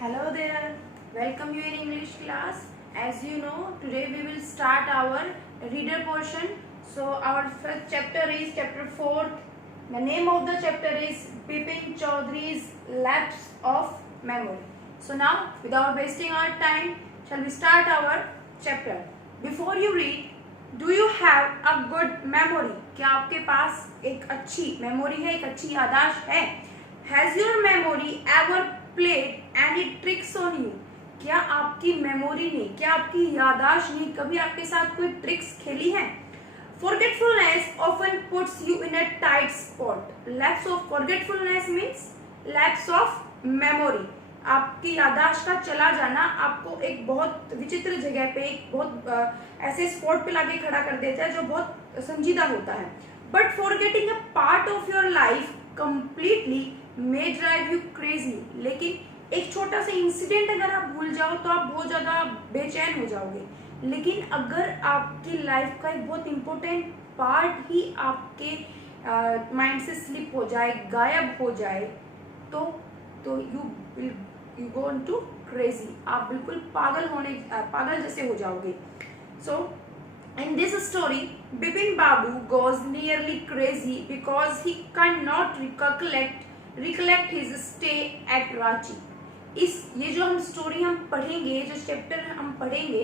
Hello there, welcome you in English class. As you know, today we will start our reader portion. So our first chapter is chapter 4. The name of the chapter is Bipin Chaudhary's Lapse of Memory. So now, without wasting our time, shall we start our chapter? Before you read, do you have a good memory? क्या आपके पास एक अच्छी memory है, एक अच्छी याददाश्त है? Has your memory ever played any tricks on you? क्या आपकी मेमोरी ने, क्या आपकी याददाश्त ने कभी आपके साथ कोई ट्रिक्स खेली है? Forgetfulness often puts you in a tight spot. Lapse of forgetfulness means lapse of memory. आपकी याददाश्त का चला जाना आपको एक बहुत विचित्र जगह पे, एक बहुत ऐसे स्पॉट पे लाके खड़ा कर देता है जो बहुत संजीदा होता है. But forgetting a part of your life completely may drive you crazy. लेकिन एक छोटा सा इंसिडेंट अगर आप भूल जाओ तो आप बहुत ज़्यादा बेचैन हो जाओगे. लेकिन अगर आपकी लाइफ का एक बहुत इम्पोर्टेंट पार्ट ही आपके माइंड से स्लिप हो जाए, गायब हो जाए, तो यू गो इनटू क्रेजी. आप बिल्कुल पागल जैसे हो जाओगे. सो in this story, Bipin Babu goes nearly crazy because he cannot recollect his stay at Ranchi. ये जो हम स्टोरी हम पढ़ेंगे, जो चैप्टर हम पढ़ेंगे,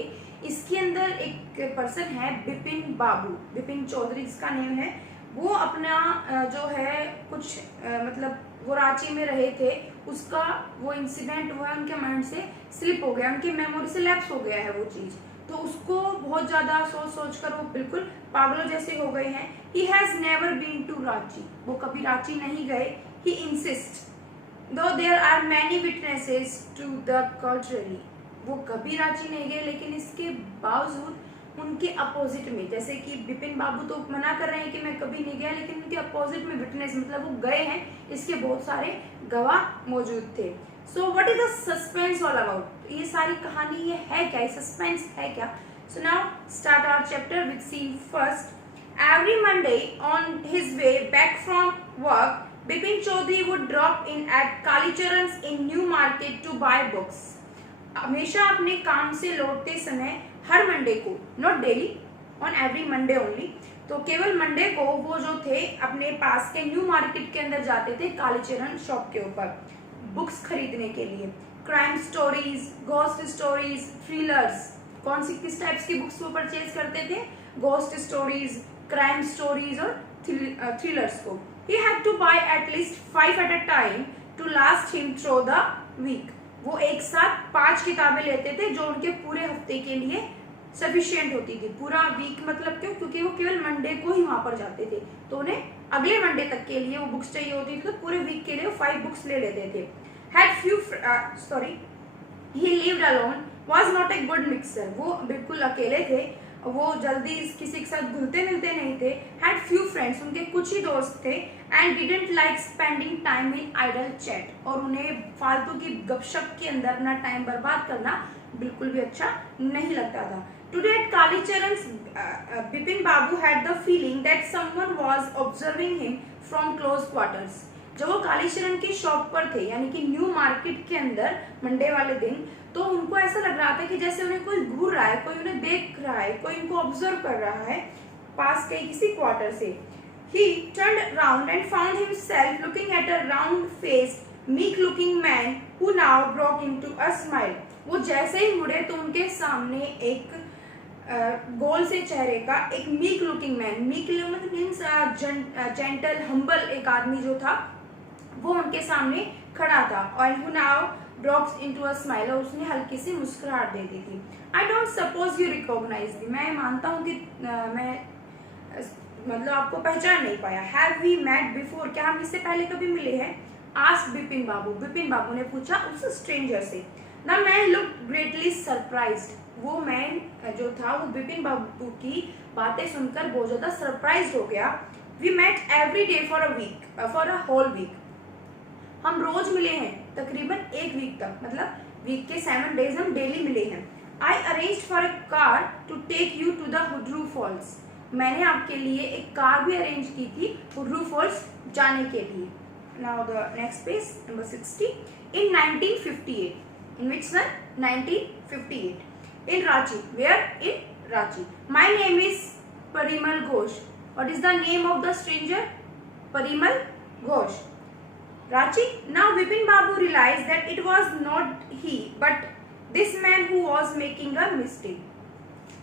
इसके अंदर एक पर्सन है बिपिन बाबू, बिपिन चौधरी इसका नेम है. वो अपना जो है कुछ मतलब वो रांची में रहे थे, उसका वो इंसिडेंट वो है उनके माइंड से स्लिप हो गया, उनकी मेमोरी से लैप्स हो गया है वो चीज़. तो उसको बहुत ज़्यादा सोच कर वो बिल्कुल पागलों जैसे हो गए हैं. He has never been to Ranchi, वो कभी रांची नहीं गए. He insist though there are many witnesses to the contrary. वो कभी रांची नहीं गए, लेकिन इसके बावजूद उनके अपोजिट में, जैसे कि बिपिन बाबू तो मना कर रहे हैं कि मैं कभी नहीं गया, लेकिन उनके अपोजिट में विटनेस मतलब वो गए हैं, इसके बहुत सारे गवाह मौजूद थे. So what is the suspense all about? ये सारी कहानी ये है क्या, ये सस्पेंस है क्या? So now start our chapter with scene first. Every Monday on his way back from work, Bipin Chaudhary would drop in at Kalicharan's in New Market to buy books. हमेशा अपने काम से लौटते समय हर मंडे को, not daily, on every Monday only, तो केवल Monday को वो जो थे अपने पास के न्यू मार्केट के अंदर जाते थे कालीचरण शॉप के ऊपर बुक्स खरीदने के लिए. Crime stories, ghost stories, thrillers. कौन सी किस टाइप्स की बुक्स वो परचेज करते थे? घोस्ट स्टोरीज, क्राइम स्टोरीज और थ्रिलर्स को. He had to buy at least 5 at a time to last him through the week. वो एक साथ 5 किताबें लेते थे जो उनके पूरे हफ्ते के लिए सफिशिएंट होती थी. पूरा वीक मतलब क्यों? क्योंकि वो केवल मंडे को ही वहां पर जाते थे, तो उन्हें अगले मंडे तक के लिए वो बुक्स चाहिए होती थी, तो पूरे वीक के लिए वो 5 बुक्स ले लेते थे. He lived alone, was not a good mixer. वो बिल्कुल अकेले थे, वो जल्दी किसी के साथ घुलते मिलते नहीं थे. हैड फ्यू फ्रेंड्स, उनके कुछ ही दोस्त थे. And didn't like spending time in idle chat, और उन्हें फालतू की गपशप के अंदर अपना टाइम बर्बाद करना बिल्कुल भी अच्छा नहीं लगता था. Today at Kalicharan's, Bipin Babu had the feeling that someone was observing him from close quarters. जब वो कालीचरण की शॉप पर थे, यानी कि न्यू मार्केट के अंदर मंडे वाले दिन, तो उनको ऐसा लग रहा था कि जैसे उन्हें कोई घूर रहा है, कोई उन्हें देख रहा है, कोई उनको ऑब्जर्व कर रहा है पास के किसी क्वार्टर से. He turned round and found himself looking at a round-faced, meek-looking man who now broke into a smile. वो जैसे ही मुड़े तो उनके सामने एक गोल से चेहरे का एक meek looking man, meek means gentle humble एक आदमी जो था, वो उनके सामने खड़ा था. और who now broke into a smile, और उसने हल्की सी मुस्कुराहट दे दी थी. I don't suppose you recognize me. मैं मानता हूँ कि मैं मतलब आपको पहचान नहीं पाया. Have we met before? क्या हम इससे पहले कभी मिले हैं? Asked बिपिन बाबू. बिपिन बाबू ने पूछा उस स्ट्रेंजर से. The man looked greatly surprised. वो मैन जो था वो बिपिन बाबू की बातें सुनकर बहुत ज्यादा सरप्राइज हो गया. We met every day for a whole week. हम रोज मिले हैं तकरीबन एक वीक तक, मतलब वीक के 7 डेज हम डेली मिले हैं. I arranged for a car to take you to the Hudru Falls. मैंने आपके लिए एक कार भी अरेंज की थी हुड्रू फॉल्स जाने के लिए. Now the next page, number 60. In 1958, In which sun? 1958. In Ranchi. Where? In Ranchi. My name is Parimal Ghosh. What is the name of the stranger? Parimal Ghosh. Ranchi. Now Bipin Babu realized that it was not he, but this man who was making a mistake.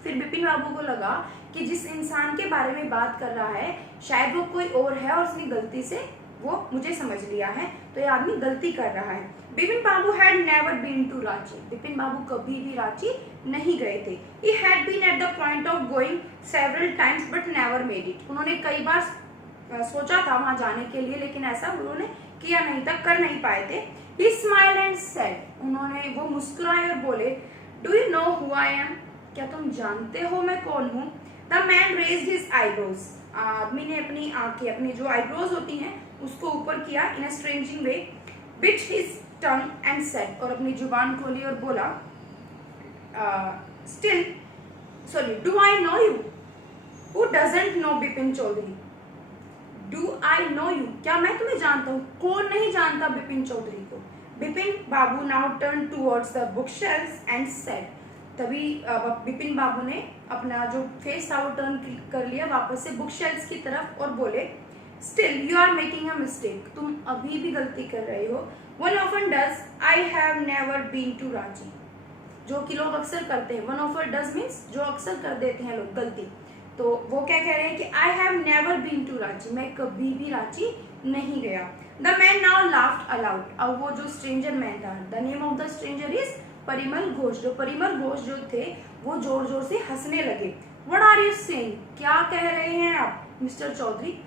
फिर बिपिन बाबू को लगा कि जिस इंसान के बारे में बात कर रहा है शायद वो कोई और है और उसने गलती से वो मुझे समझ लिया है, तो ये आदमी गलती कर रहा है. Bipin Babu had never been to Ranchi. Bipin Babu कभी भी रांची नहीं गए थे. He had been at the point of going several times but never made it. उन्होंने कई बार सोचा था वहां जाने के लिए, लेकिन ऐसा उन्होंने किया नहीं था, कर नहीं पाए थे. ही स्माइल्ड एंड सेड. उन्होंने वो मुस्कुराए और बोले, do you know who I am? क्या तुम जानते हो मैं कौन हूँ? The man raised his eyebrows. आदमी ने अपनी आंखें, अपनी जो आईब्रोज होती हैं उसको ऊपर किया in a strange way, bit his tongue and said. और अपनी जुबान खोली और बोला, still sorry, do I know you? Who doesn't know Bipin Chaudhary? Do I know you? क्या मैं तुम्हें जानता हूँ? कौन नहीं जानता बिपिन चौधरी को? Bipin Babu now turn towards the book shelves and said. तभी बिपिन बाबू ने अपना जो फेस था वो टर्न कर लिया वापस से बुक शेल्फ्स की तरफ और बोले, still you are making a mistake. तुम अभी भी गलती कर रहे हो. One often does. I have never been to Ranchi. जो कि लोग अक्सर करते हैं. वन ऑफर डज मीन्स जो अक्सर कर देते हैं लोग गलती. तो वो क्या कह रहे हैं कि I have never been to Ranchi. मैं कभी भी रांची नहीं गया. The man now laughed aloud. अब वो जो स्ट्रेंजर मैन था, the name of the stranger is Parimal Ghosh. जो परिमल घोष जो थे वो जोर जोर से हंसने लगे. What are you saying? क्या कह रहे हैं आप mister Chaudhary?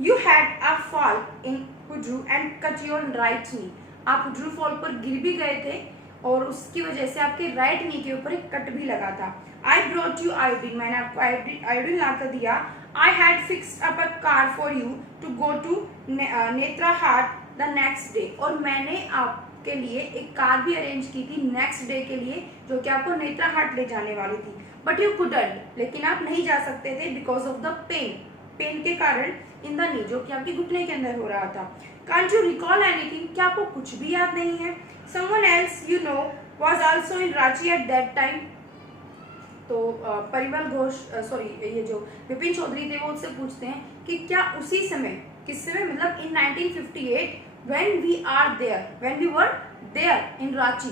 You had a fall in Hundru and cut your right knee. आप हुड्रू फॉल पर गिर भी गए थे और उसकी वजह से आपके राइट नी के ऊपर एक कट भी लगा था. I brought you iodine. मैंने आपको आयोडीन ला कर दिया. I had fixed up a car for you to go to Netarhat the next day. और मैंने आपके लिए एक कार भी अरेंज की थी नेक्स्ट डे के लिए, जो कि आपको नेत्रा हाट ले जाने वाली थी. But you couldn't. लेकिन आप नहीं जा सकते थे because of the pain. Pain के कारण इन द नी, जो कि आपके घुटने के अंदर हो रहा था. Can't you recall anything? क्या आपको कुछ भी याद नहीं है? Someone else you know was also in Ranchi at that time. तो परिमल घोष सॉरी ये जो बिपिन चौधरी थे वो उससे पूछते हैं कि क्या उसी समय, किस समय, मतलब इन 1958 when we were there in Ranchi,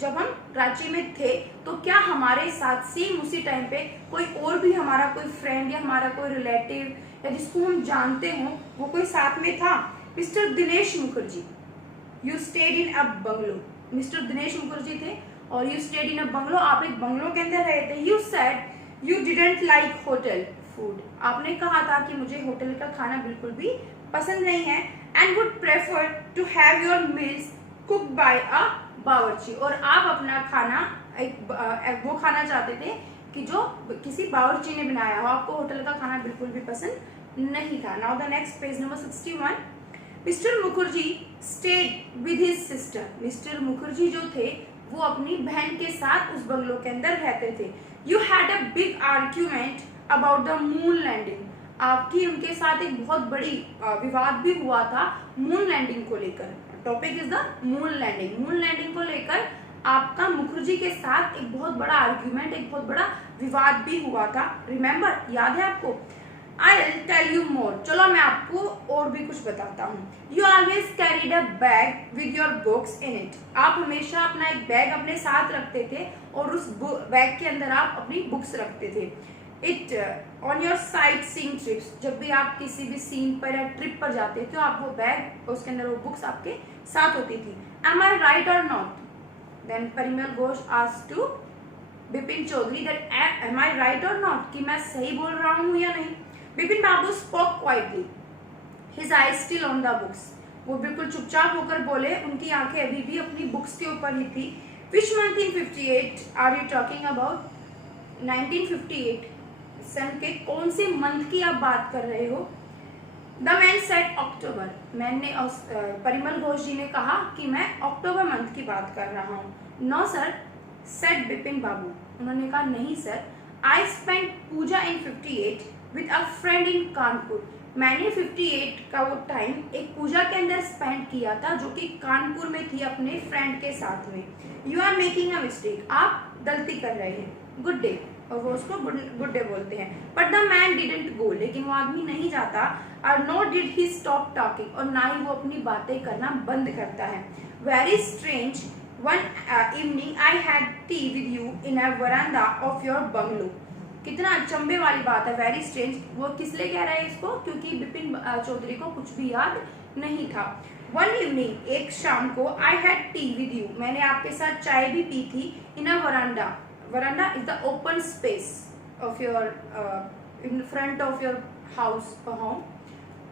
जब हम रांची में थे, तो क्या हमारे साथ सेम उसी टाइम पे कोई और भी हमारा कोई फ्रेंड या हमारा कोई रिलेटिव या जिसको हम जानते हो वो कोई साथ में था? Mister Dinesh Mukherjee. You stayed in a bungalow. Mister Dinesh Mukherjee थे और you stayed in a bungalow. आप एक बंगलो के अंदर रहे थे. You said you didn't like hotel food. आपने कहा था कि मुझे होटल का खाना बिल्कुल भी पसंद नहीं है. And would prefer to have your meals cooked by a bawarchi. और आप अपना खाना वो खाना चाहते थे कि जो किसी बावर्ची ने बनाया हो. आपको होटल का खाना बिल्कुल भी पसंद नहीं था. Now the next page number 61. Mister Mukherjee stayed with his sister. Mister Mukherjee जो थे वो अपनी बहन के साथ उस बंगलो के अंदर रहते थे. You had a big argument about the moon landing. आपकी उनके साथ एक बहुत बड़ी विवाद भी हुआ था मून लैंडिंग को लेकर. Topic is the moon landing. Moon landing को लेकर आपका मुखर्जी के साथ एक बहुत बड़ा आर्ग्यूमेंट, एक बहुत बड़ा विवाद भी हुआ था. रिमेम्बर, याद है आपको? I will tell you more. चलो मैं आपको और भी कुछ बताता हूँ. You always carried a bag with your books in it. आप हमेशा अपना एक बैग अपने साथ रखते थे और उस बैग के अंदर आप अपनी बुक्स रखते थे. It on your sight seeing trips. जब भी आप किसी भी सीन पर या ट्रिप पर जाते थे तो आप वो बैग, उसके अंदर वो बुक्स आपके साथ होती थी. Am I right or not? Then Parimal Ghosh asked to Bipin Chaudhary that am I right or not, कि मैं सही बोल रहा हूँ या नहीं. Bipin Babu spoke quietly, his eyes still on the books. वो बिल्कुल चुपचाप होकर बोले, उनकी आंखें अभी भी अपनी बुक्स के ऊपर ही थी. Which month in 58 are you talking about? 1958 सन के कौन से मंथ की आप बात कर रहे हो? द मैन सेड अक्टूबर. मैंने परिमल घोष जी ने कहा कि मैं अक्टूबर मंथ की बात कर रहा हूँ. No sir, said Bipin babu. उन्होंने कहा नहीं sir, I spend Puja in 58 with a friend in Kanpur. मैंने 58 का वो टाइम एक पूजा के अंदर स्पेंड किया था जो कि कानपुर में थी अपने फ्रेंड के साथ में। You are making a mistake, आप गलती कर रहे हैं। गुड डे, और वो उसको गुड डे बोलते हैं। But the man didn't go, लेकिन वो आदमी नहीं जाता। और no did he stop talking, और ना ही वो अपनी बातें करना बंद करता है। Very strange, one evening I had tea with you in a veranda of your bungalow. कितना अचंभे वाली बात है, वेरी स्ट्रेंज। वो किस लिए कह रहा है इसको? क्योंकि बिपिन चौधरी को कुछ भी याद नहीं था। वन इवनिंग, एक शाम को, I had tea with you, मैंने आपके साथ चाय भी पी थी। In a veranda, veranda is the open space of your in front of your house home.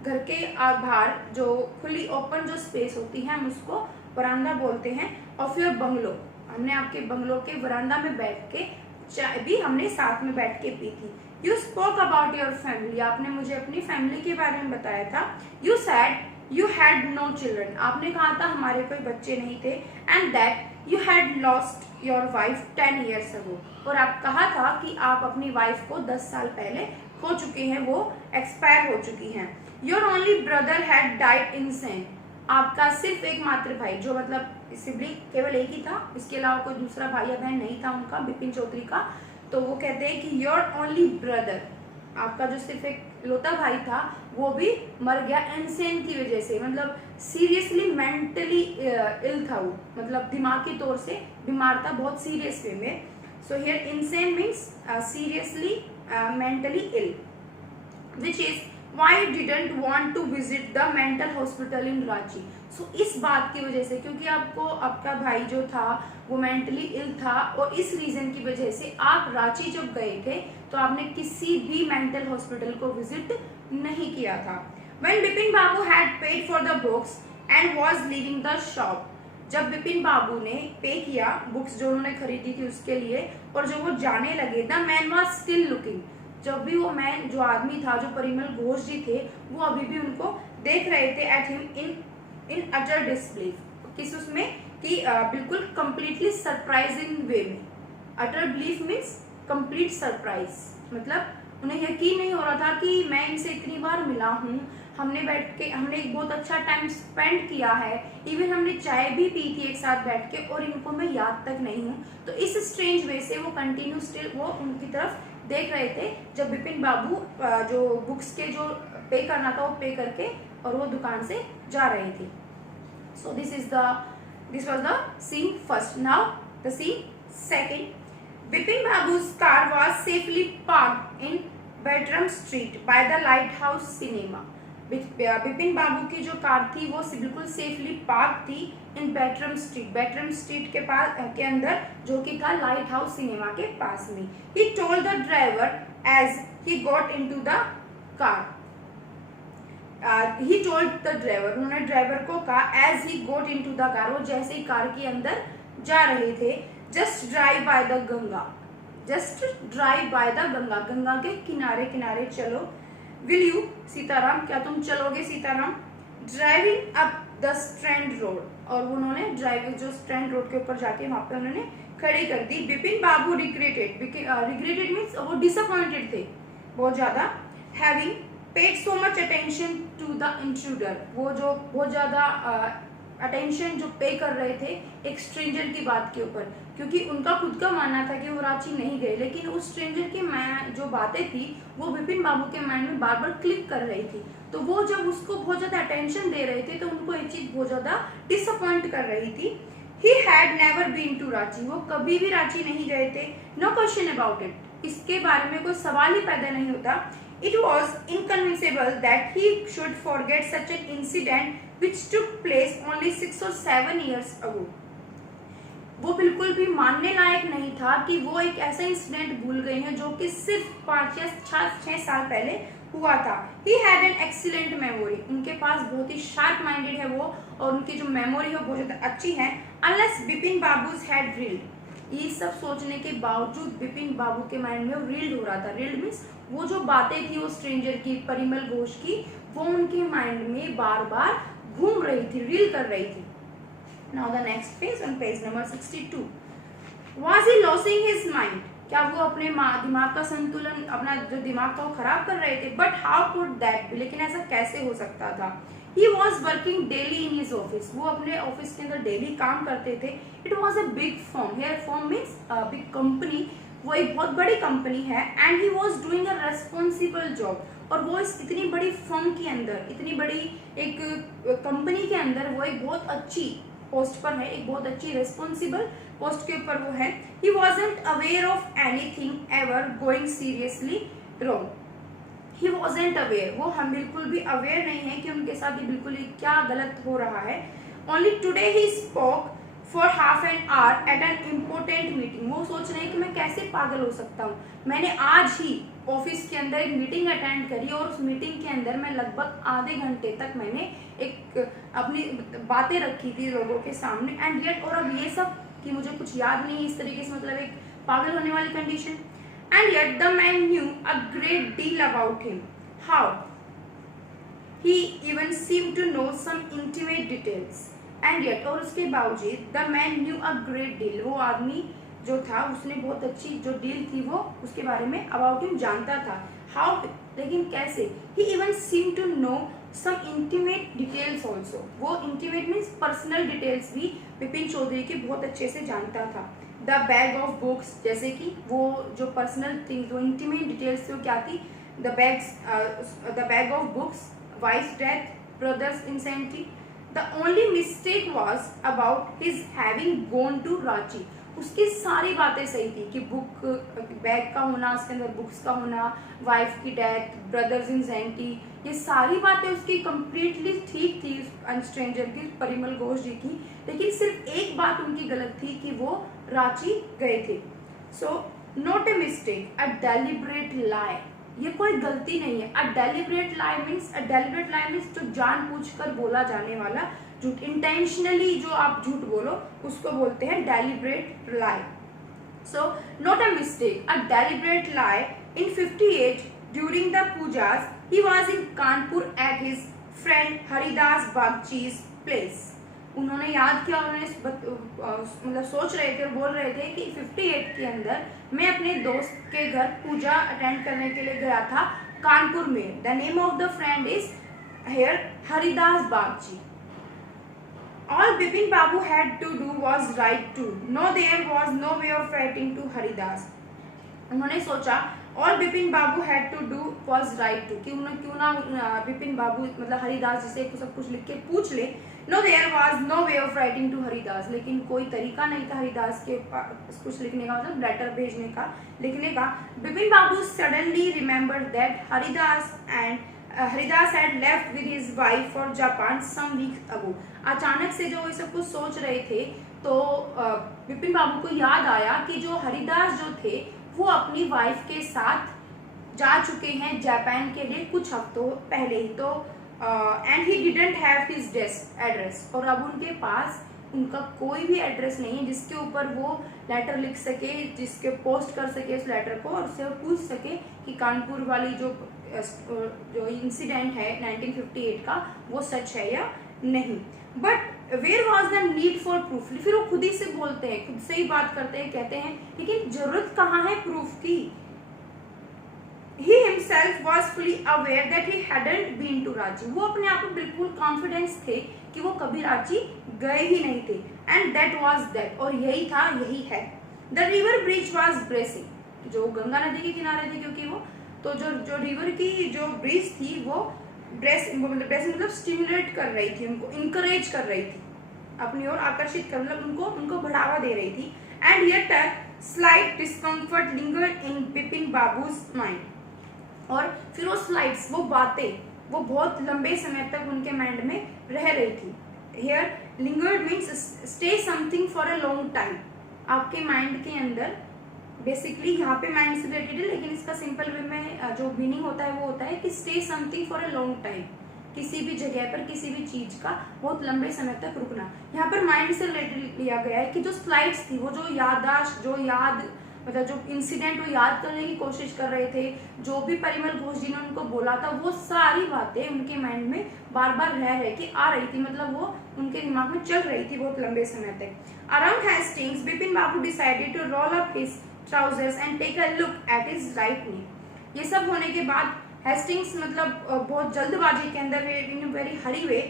घर के बाहर जो खुली ओपन जो स्पेस होती है हम उसको वरांडा बोलते हैं। ऑफ योर बंगलो, हमने आपके बंगलो के वरांडा में बैठ के चाय भी हमने साथ में बैठ के पी थी। You spoke about your family, आपने मुझे अपनी फैमिली के बारे में बताया था। You said you had no children, आपने कहा था हमारे कोई बच्चे नहीं थे। And that you had lost your wife 10 years ago, और आप कहा था कि आप अपनी वाइफ को 10 साल पहले खो चुके हैं, वो एक्सपायर हो चुकी हैं। Your only brother had died innocent, आपका सिर्फ एक मात्र भाई, जो मतलब सिबलिंग केवल एक ही था, इसके अलावा कोई दूसरा भाई या बहन नहीं था उनका, बिपिन चौधरी का। तो वो कहते हैं कि योर ओनली ब्रदर, आपका जो सिर्फ एक लोता भाई था वो भी मर गया इनसेन की वजह से, मतलब सीरियसली मेंटली इल था वो, मतलब दिमागी तौर से बीमार था, बहुत सीरियस वे में। So here insane means seriously mentally ill, which is why didn't want to visit the mental hospital in Ranchi। so इस बात की वजह से, क्योंकि आपको आपका भाई जो था वो मेंटली इल था, और इस रीजन की वजह से आप रांची जब गए थे तो आपने किसी भी मेंटल हॉस्पिटल को विजिट नहीं किया था। when Bipin Babu had paid for the books and was leaving the shop, जब बिपिन बाबू ने पे किया बुक्स जो उन्होंने खरीदी थी उसके लिए, और जब वो जाने लगे, the man was still looking, जब भी वो मैन जो आदमी था, जो परिमल घोष जी थे, वो अभी भी उनको देख रहे थे। At him in utter disbelief, किस उसमें कि बिल्कुल कंप्लीटली सरप्राइजिंग वे में। अटर बिलीफ मीन्स कंप्लीट सरप्राइज, मतलब उन्हें यकीन नहीं हो रहा था कि मैं इनसे इतनी बार मिला हूँ, हमने बैठ के हमने एक बहुत अच्छा टाइम स्पेंड किया है, इवन हमने चाय भी पी थी एक साथ बैठ के, और इनको मैं याद तक नहीं हूँ। तो इस स्ट्रेंज वे से वो कंटिन्यू स्टिल वो उनकी तरफ देख रहे थे, जब बिपिन बाबू जो बुक्स के जो पे करना था वो पे करके और वो दुकान से जा रहे थे। So this was the scene first. Now the scene second. Bipin Babu's car was safely parked in Bertram Street by the Lighthouse Cinema। Bipin Babu की जो कार थी वो बिल्कुल सेफली पार्क थी इन बैटरम स्ट्रीट के पास के अंदर, जो कि था लाइट हाउस सिनेमा के पास में। He told the driver as he got into the car, he told the driver, उन्होंने ड्राइवर को कहा as he got into the car, वो जैसे ही कार के अंदर जा रहे थे। Just drive by the Ganga, just drive by the Ganga, Ganga के किनारे किनारे चलो। विल यू सीताराम, क्या तुम चलोगे Sitaram. Driving up the strand road, और उन्होंने ड्राइविंग जो स्ट्रैंड रोड के ऊपर जाके वहां पे उन्होंने खड़ी कर दी। बिपिन बाबू रिग्रेटेड मीन्स वो डिसअपॉइंटेड थे बहुत ज्यादा। Having paid so much attention to the intruder, वो जो बहुत ज्यादा अटेंशन जो पे कर रहे थे एक स्ट्रेंजर की बात के ऊपर, क्योंकि उनका खुद का मानना था कि वो रांची नहीं गए, लेकिन उस स्ट्रेंजर की जो बातें थी वो बिपिन बाबू के माइंड में बार बार क्लिक कर रही थी। तो वो जब उसको बहुत ज्यादा अटेंशन दे रहे थे तो उनको ये चीज बहुत ज्यादा डिसअपॉइंट कर रही थी। He had never been to Ranchi, वो कभी भी रांची नहीं गए थे। नो क्वेश्चन अबाउट इट, इसके बारे में कोई सवाल ही पैदा नहीं होता। It was inconceivable that he should forget such an incident which took place only 6 or 7 years ago। वो बिल्कुल भी मानने लायक नहीं था कि वो एक ऐसा इंसिडेंट भूल गए हैं जो कि सिर्फ 5 या 6 साल पहले हुआ था। He had an excellent memory, उनके पास बहुत ही शार्प माइंडेड है वो, और उनकी जो मेमोरी है वो बहुत ज्यादा अच्छी है। Unless बिपिन बाबू's had reeled, ये सब सोचने के बावजूद बिपिन बाबू के माइंड में रील्ड हो रहा था। रील्ड मीन्स वो जो बातें थी वो स्ट्रेंजर की, परिमल घोष की, वो उनके माइंड में बार बार घूम रही थी, रील कर रही थी। Now the next page, on page number 62। Was he losing his mind? क्या वो अपने दिमाग का संतुलन, अपना जो दिमाग था वो खराब कर रहे थे? But how could that be, लेकिन ऐसा कैसे हो सकता था? He was working daily in his office, वो अपने ऑफिस के अंदर डेली काम करते थे। It was a big firm, here firm means big company, वो एक बहुत बड़ी कंपनी है। And he was doing a responsible job, और वो इस इतनी बड़ी फर्म के अंदर, इतनी बड़ी एक कंपनी के अंदर वो एक बहुत अच्छी पोस्ट पर है, एक बहुत अच्छी रेस्पॉन्सिबल पोस्ट के ऊपर वो है। He wasn't aware of anything ever going seriously wrong, he wasn't aware, वो हम बिल्कुल भी अवेयर नहीं है कि उनके साथ ये बिल्कुल ही क्या गलत हो रहा है। Only today he spoke for half an hour at an important meeting, वो सोच रहे हैं कि मैं कैसे पागल हो सकता हूँ, मैंने आज ही ऑफिस के अंदर एक मीटिंग अटेंड करी और उस मीटिंग के अंदर मैं लगभग आधे घंटे तक मैंने एक अपनी बातें रखी थी लोगों के सामने, एंड येट, और अब ये सब कि मुझे कुछ याद नहीं, इस तरीके से, मतलब एक पागल होने वाली condition. And yet the man knew a great deal about him. How? He even seemed to know some intimate details. And yet, और उसके बावजूद the man knew a great deal, वो आदमी जो था उसने बहुत अच्छी जो डील थी वो उसके बारे में about him जानता था। How? लेकिन कैसे? He even seemed to know some intimate details also. वो intimate means personal details भी विपिन चौधरी के बहुत अच्छे से जानता था। द बैग ऑफ बुक्स, जैसे कि वो जो पर्सनल थिंग्स, जो इंटीमेट डिटेल्स थी वो क्या थी? The bag of books, wife's death, brother's insanity. The only mistake was about his having gone to Ranchi, उसकी सारी बातें सही थी कि बुक बैग का होना, उसके अंदर बुक्स का होना, वाइफ की डेथ, ब्रदर्स इंसेंटी, ये सारी बातें उसकी कंप्लीटली ठीक थी स्ट्रेंजर की, परिमल घोष जी की। लेकिन सिर्फ एक बात उनकी गलत थी कि वो रांची गए थे। So not a mistake, a deliberate lie, ये कोई गलती नहीं है। अ डेलिब्रेट लाई मीन्स जो जानबूझकर बोला जाने वाला झूठ, इंटेंशनली जो आप झूठ बोलो उसको बोलते हैं deliberate lie. So not a mistake, a deliberate lie. In 58 during the Pujas he was in Kanpur at his friend Haridas Bagchi's place. उन्होंने याद किया, उन्होंने मतलब सोच रहे थे और बोल रहे थे कि 58 के अंदर मैं अपने दोस्त के घर पूजा अटेंड करने के लिए गया था कानपुर में। The name of the friend is here Haridas Bagchi. All Bipin Babu had to do was write to. No, there was no way of writing to Haridas. उन्होंने सोचा और Bipin Babu had to do was right to, कि उन्होंने क्यों ना बिपिन बाबू मतलब हरिदास जिसे सब कुछ लिख के पूछ ले। No there was no way of writing to Haridas, लेकिन कोई तरीका नहीं था हरिदास के पास कुछ लिखने का, मतलब लेटर भेजने का, लिखने का। Bipin Babu suddenly remembered that Haridas had left with his wife for Japan some weeks ago. अचानक से जो ये सब कुछ सोच रहे थे तो बिपिन बाबू को याद आया कि जो हरिदास जो थे वो अपनी वाइफ के साथ जा चुके हैं जापान के लिए कुछ हफ्तों पहले ही। तो and he didn't have his address, और अब उनके पास उनका कोई भी एड्रेस नहीं है जिसके ऊपर वो लेटर लिख सके, जिसके पोस्ट कर सके उस लेटर को, और उससे पूछ सके कि कानपुर वाली जो इंसिडेंट है 1958 का वो सच है या नहीं। But where was the need for proof, फिर वो खुद ही से बोलते हैं, खुद से ही बात करते हैं, कहते हैं लेकिन जरूरत कहाँ है प्रूफ की। He himself was fully aware that he hadn't been to Ranchi, वो अपने आप में बिल्कुल कॉन्फिडेंस थे कि वो कभी रांची गए ही नहीं थे। एंड दैट वॉज दैट, और यही था, यही है। The river bridge was bracing, जो गंगा नदी के किनारे थी, क्योंकि वो तो जो रिवर की जो ब्रिज थी वो ब्रेस मतलब स्टिमुलेट कर रही थी, उनको इंकरेज कर रही थी, अपनी ओर आकर्षित कर, मतलब उनको बढ़ावा दे रही थी। And yet a slight discomfort lingered in Bipin babus mind, और फिर वो स्लाइड्स, वो बातें, वो बहुत लंबे समय तक उनके माइंड में रह रही थी। Here lingered means stay something for a long time, आपके माइंड के अंदर, बेसिकली यहाँ पे माइंड से रिलेटेड है, लेकिन इसका सिंपल वे में जो मीनिंग होता है वो होता है कि stay something for a long time, किसी भी जगह पर किसी भी चीज का बहुत लंबे समय तक रुकना। यहाँ पर माइंड से रिलेटेड लिया गया है कि जो स्लाइड्स थी, वो जो याददाश्त, जो याद, मतलब जो इंसिडेंट वो याद करने की कोशिश कर रहे थे, जो भी परिमल घोष जी ने उनको बोला था, वो सारी बातें उनके माइंड में बार बार रह के आ रही थी, मतलब वो उनके दिमाग में चल रही थी बहुत लंबे समय तक। Around Hastings Bipin Babu decided to roll up his trousers and take a look at his right knee. ये सब होने के बाद हेस्टिंग्स मतलब बहुत जल्दबाजी के अंदर इन वेरी हरी वे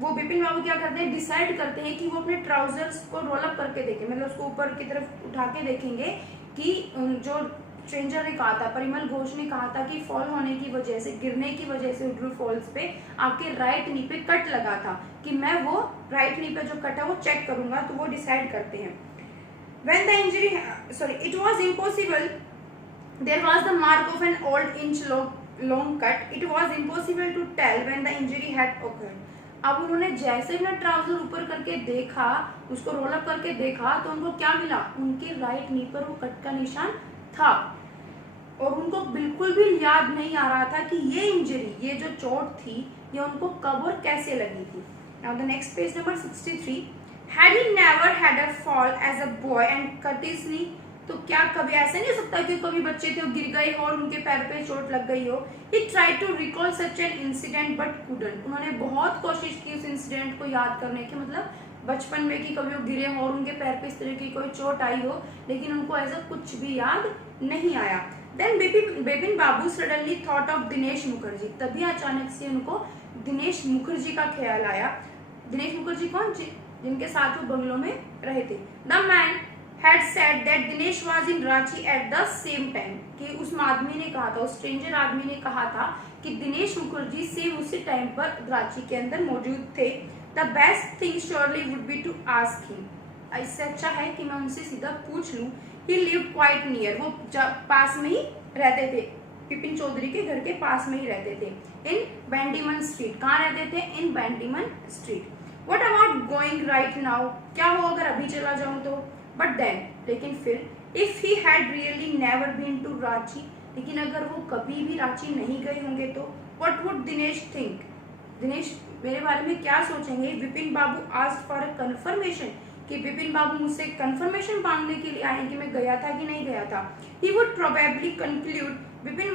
वो बिपिन बाबू क्या करते हैं, डिसाइड करते हैं कि वो अपने ट्राउजर्स को रोल अप करके देखें, मतलब उसको ऊपर की तरफ उठा के देखेंगे कि जो स्ट्रेंजर ने कहा था, परिमल घोष ने कहा था कि फॉल होने की वजह से, गिरने की वजह से उड्रू फॉल्स पे आपके राइट नी पे कट लगा था, कि मैं वो राइट नी पे जो कट है वो चेक करूंगा, तो वो डिसाइड करते हैं. When the injury, it was impossible. There was the mark of an old inch long cut. It was impossible to tell when the injury had occurred. अब उन्होंने जैसे ही ना ट्राउजर ऊपर करके देखा, उसको रोल अप करके देखा, तो उनको क्या मिला, उनके राइट नी पर वो कट का निशान था और उनको बिल्कुल भी याद नहीं आ रहा था कि ये इंजरी, ये जो चोट थी, ये उनको कब और कैसे लगी थी. Now the next page number 63. Had he never had a fall as a boy and cut his knee? तो क्या कभी ऐसा नहीं हो सकता कि कभी बच्चे थे वो गिर गए हो और उनके पैर पे चोट लग गई हो. He tried to recall such an incident but couldn't. उन्होंने बहुत कोशिश की उस इंसिडेंट को याद करने की, मतलब बचपन में कि कभी वो गिरे हो और उनके पैर पे इस तरह की कोई चोट आई हो, लेकिन उनको ऐसा कुछ भी याद नहीं आया. Then Bipin Babu suddenly thought of Dinesh Mukherjee. तभी अचानक से उनको दिनेश मुखर्जी का ख्याल आया. दिनेश मुखर्जी कौन, जिनके साथ वो बंगलों में रहे थे. The man had said that Dinesh was in Ranchi at the same time. कि उस आदमी ने कहा था, उस स्ट्रेंजर आदमी ने कहा था कि दिनेश मुखर्जी सेम उसी टाइम पर रांची के अंदर मौजूद थे. The best thing surely would be to ask him. इससे अच्छा है कि मैं उनसे सीधा पूछ लूं. He lived quite near. वो पास में ही रहते थे, विपिन चौधरी के घर के पास में ही रहते थे. In बैंडीमन स्ट्रीट. कहाँ रहते थे? In बैंडीमन street. What about going right now? क्या हो अगर अभी चला जाऊं तो? But then, लेकिन फिर, if he had really never been to Ranchi, लेकिन अगर वो कभी भी रांची नहीं गए होंगे तो what would Dinesh think? Dinesh मेरे बारे में क्या सोचेंगे? विपिन बाबू asked for a confirmation, कि विपिन बाबू मुझसे कंफर्मेशन मांगने के लिए आए कि मैं गया था कि नहीं गया था. He would probably conclude Vipin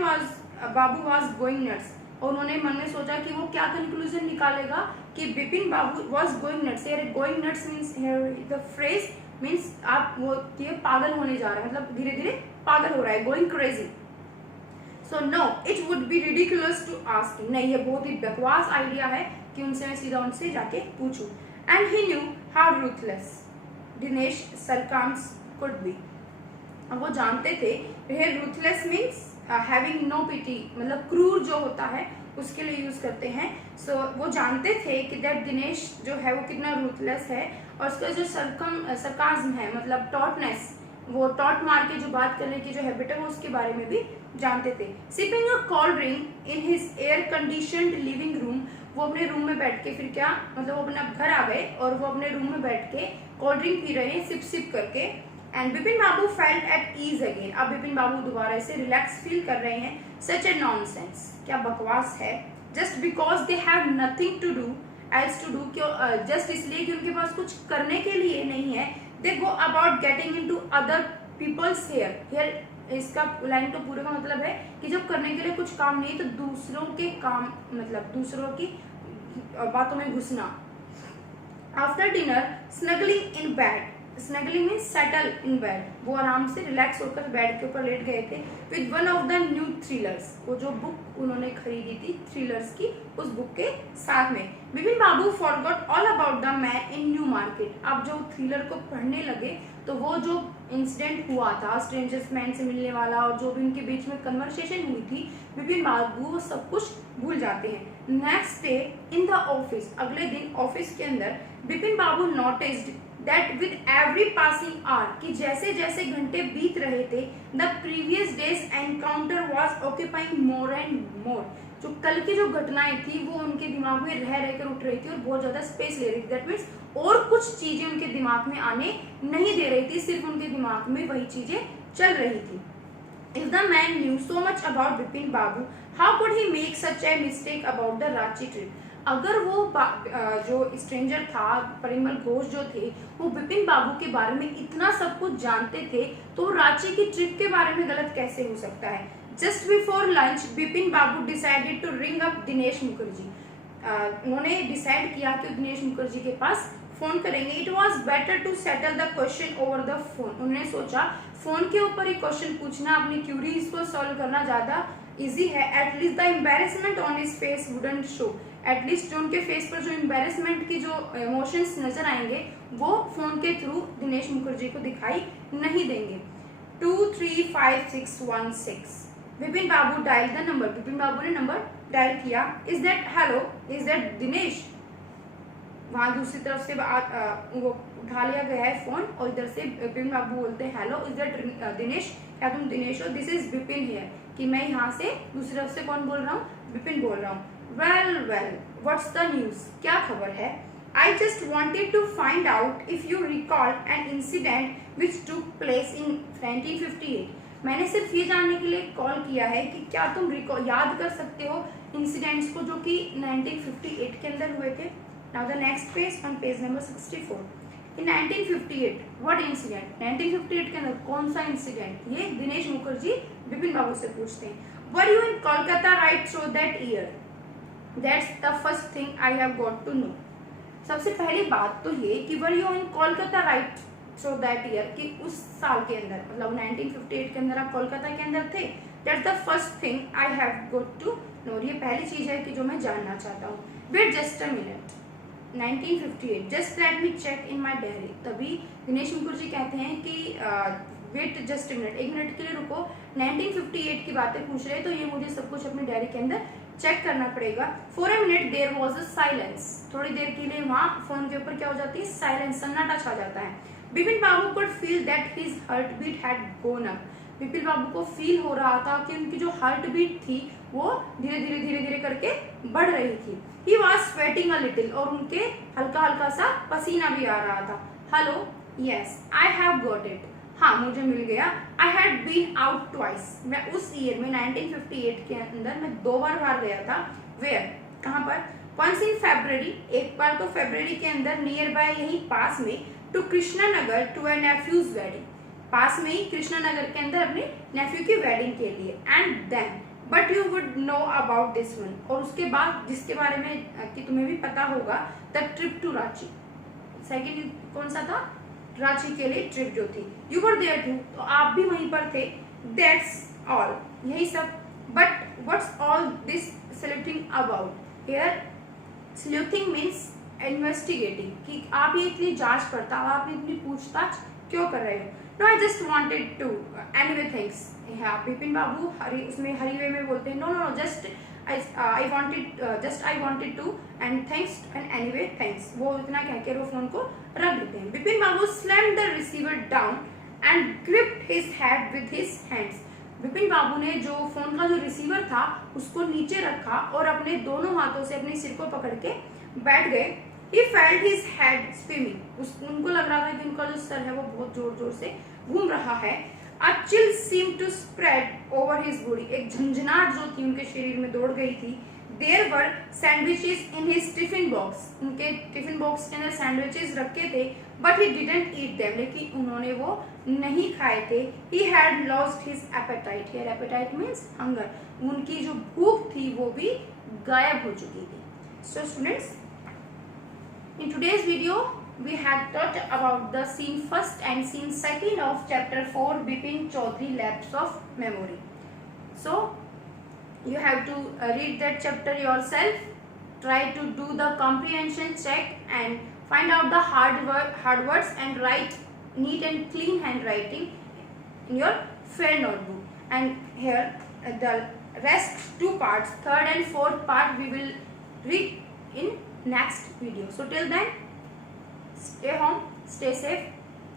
Babu was going nuts. और उन्होंने मन में सोचा कि वो क्या कंक्लूजन निकालेगा कि विपिन बाबू was going nuts. Here going nuts means here the phrase means आप वो ये पागल होने जा रहा है, मतलब धीरे धीरे पागल हो रहा है, going crazy. So no, it would be ridiculous to ask him. नहीं, ये बहुत ही बकवास आइडिया है कि उनसे मैं सीधा उनसे जाके पूछूं. And he knew how ruthless Dinesh Sarkams could be. अब वो जानते थे, here ruthless means having no pity, मतलब क्रूर जो होता है उसके लिए यूज करते हैं. सो वो जानते थे कि दैट दिनेश जो है वो कितना रूथलेस है, और उसका जो सरकाज्म है, मतलब टॉटनेस, वो टॉट मार के जो बात करने की जो हैबिट है वो उसके बारे में भी जानते थे. Sipping a cold drink in his air conditioned living room. वो अपने रूम में बैठ के, फिर क्या मतलब वो अपना घर आ गए और वो अपने रूम में बैठ के कोल्ड ड्रिंक पी रहे हैं सिप सिप करके. And Bipin Babu felt at ease again. अब बिपिन बाबू दोबारा से रिलैक्स फील कर रहे हैं. सच ए नॉनसेंस, क्या बकवास है. Just because they have nothing to do else to do, क्यों जस्ट इसलिए कि उनके पास कुछ करने के लिए नहीं है. They go about getting into other people's hair. इसका लाइन तो पूरे का मतलब है कि जब करने के लिए कुछ काम नहीं तो दूसरों के काम, मतलब दूसरों की बातों में घुसना. After dinner snuggling in bed. Snuggling mean settle in bed. वो आराम से रिलैक्स होकर बेड के ऊपर लेट गए थे. With one of the new thrillers. वो जो बुक उन्होंने खरीदी थी थ्रिलर्स की, उस बुक के साथ में. Bipin Babu forgot all about the man in New Market. अब जो थ्रिलर को पढ़ने लगे तो वो जो इंसिडेंट हुआ था स्ट्रेंजर्स मैन से मिलने वाला और जो भी उनके बीच में कन्वर्सेशन हुई थी, बिपिन बाबू वो सब कुछ भूल जाते हैं. Next day in the office. अगले दिन ऑफिस के अंदर Bipin Babu noticed that with every passing hour, कि जैसे जैसे घंटे बीत रहे थे, the previous day's encounter was occupying more and more. जो कल की जो घटनाएं थी वो उनके दिमाग में रह रहकर उठ रही थी और बहुत ज्यादा स्पेस ले रही थी. दैट मीन्स और कुछ चीजें उनके दिमाग में आने नहीं दे रही थी, सिर्फ उनके दिमाग में वही चीजें चल रही थी. If the man knew so much about Bipin Babu, how could he make such a mistake about the Ranchi trip? अगर वो जो स्ट्रेंजर था, परिमल घोष जो थे, वो बिपिन बाबू के बारे में इतना सब कुछ जानते थे, तो रांची की ट्रिप के बारे में गलत कैसे हो सकता है. Just before lunch Bipin Babu decided to ring up Dinesh Mukherjee. उन्होंने डिसाइड किया कि दिनेश मुखर्जी के पास फोन करेंगे. It was better to settle the question over the phone. उन्होंने सोचा फोन के ऊपर ही क्वेश्चन पूछना, अपनी क्यूरीज को सॉल्व करना ज्यादा इजी है. At least the embarrassment on his face wouldn't show. At least जो उनके फेस पर जो एम्बेरसमेंट की जो इमोशंस नजर आएंगे वो फोन के थ्रू दिनेश मुखर्जी को दिखाई नहीं देंगे. 235616. विपिन बाबू dial the number. Vipin Babu ने नंबर डायल किया. Is that hello, is that Dinesh. वहां दूसरी तरफ से वो उठा लिया गया है फोन और इधर से विपिन बाबू बोलते हैं हेलो, इज दैट दिनेश, क्या तुम दिनेश हो? This is Vipin here. कि मैं यहाँ से दूसरी तरफ से कौन बोल रहा हूँ? विपिन बोल रहा हूँ. वेल व्हाट्स द न्यूज, क्या खबर है? I just wanted to find out if you recall an incident which took place in 1958. मैंने सिर्फ ये जानने के लिए कॉल किया है कि क्या तुम याद कर सकते हो इंसिडेंट्स को जो कि 1958 के अंदर हुए थे. Now the next page, on page number 64. In 1958 what incident? 1958 के अंदर कौन सा इंसिडेंट? ये दिनेश मुखर्जी विपिन बाबू से पूछते हैं. Were you in Kolkata right through that year? That's the first thing I have got to know. सबसे पहली बात तो ये कि were you in Kolkata right through that year, कि उस साल के अंदर मतलब 1958 के अंदर आप कोलकाता के अंदर थे. That's the first thing I have got to know. ये पहली चीज है कि जो मैं जानना चाहता हूँ. Wait just a minute. 1958, just let me check in my diary. तभी दिनेश मुखर्जी कहते हैं कि वेट जस्ट अ मिनट, एक मिनट के लिए रुको. 1958 की बातें पूछ रहे हैं तो ये मुझे सब कुछ अपनी डायरी के अंदर चेक करना पड़ेगा. For a minute there was a silence. थोड़ी देर के लिए वहां फोन के ऊपर क्या हो जाती है? साइलेंस, सन्नाटा छा जाता है. Vipin Babu could feel that his heart beat had gone up. Vipin Babu को फील हो रहा था कि उनकी जो हार्ट बीट थी वो धीरे धीरे करके बढ़ रही थी. He was sweating a little. और उनके हल्का हल्का सा पसीना भी आ रहा था. Hello, yes I have got it. हाँ, मुझे मिल गया. I had been out twice. मैं उस ईयर में 1958 के अंदर मैं 2 बार बाहर गया था. वेयर, कहाँ पर? वंस इन फेब्रुवरी, एक बार तो फेब्रुवरी के अंदर नियर बाय यही पास में, to Krishna Nagar to a nephew's wedding. पास में ही कृष्णा नगर के अंदर अपने नेफ्यू की वेडिंग के लिए. And then but you would know about this one. और उसके बाद जिसके बारे में कि तुम्हें भी पता होगा, the trip to Ranchi. Second कौन सा था? रांची के लिए ट्रिप जो थी. यू वर देयर टू, तो आप भी वहीं पर थे. दैट्स ऑल, यही सब. But what's all this sleuthing about? Here sleuthing means investigating, कि आप ये इतनी जांच पड़ताल, आप इतनी पूछताछ क्यों कर रहे हो? No, I just wanted to anyway thanks. Vipin Babu उसमें हरी वे में बोलते हैं no no no, just I wanted to and thanks and anyway thanks. वो इतना कहकर वो फोन को रख देते हैं. Vipin Babu slammed the receiver down and gripped his head with his hands. Vipin Babu ने जो फोन का जो रिसीवर था उसको नीचे रखा और अपने दोनों हाथों से अपने सिर को पकड़ के बैठ गए. He felt his head swimming. उनको लग रहा था कि उनका जो सर है वो बहुत जोर जोर से घूम रहा है. A chill seemed to spread over his body. एक झंझनाहट जो थी उनके शरीर में दौड़ गई थी. There were sandwiches in his tiffin box. उनके टिफिन बॉक्स के अंदर सैंडविचेस रखे थे, but he didn't eat them. लेकिन उन्होंने वो नहीं खाए थे. He had lost his appetite. Here appetite means hunger. उनकी जो भूख थी वो भी गायब हो चुकी थी. So students, in today's video, we had taught about the scene first and scene second of chapter 4, Bipin Chaudhary Lapse of Memory. So, you have to read that chapter yourself, try to do the comprehension check and find out the hard words and write neat and clean handwriting in your fair notebook. And here, the rest 2 parts, 3rd and 4th part, we will read in next video. So till then, stay home, stay safe.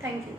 Thank you.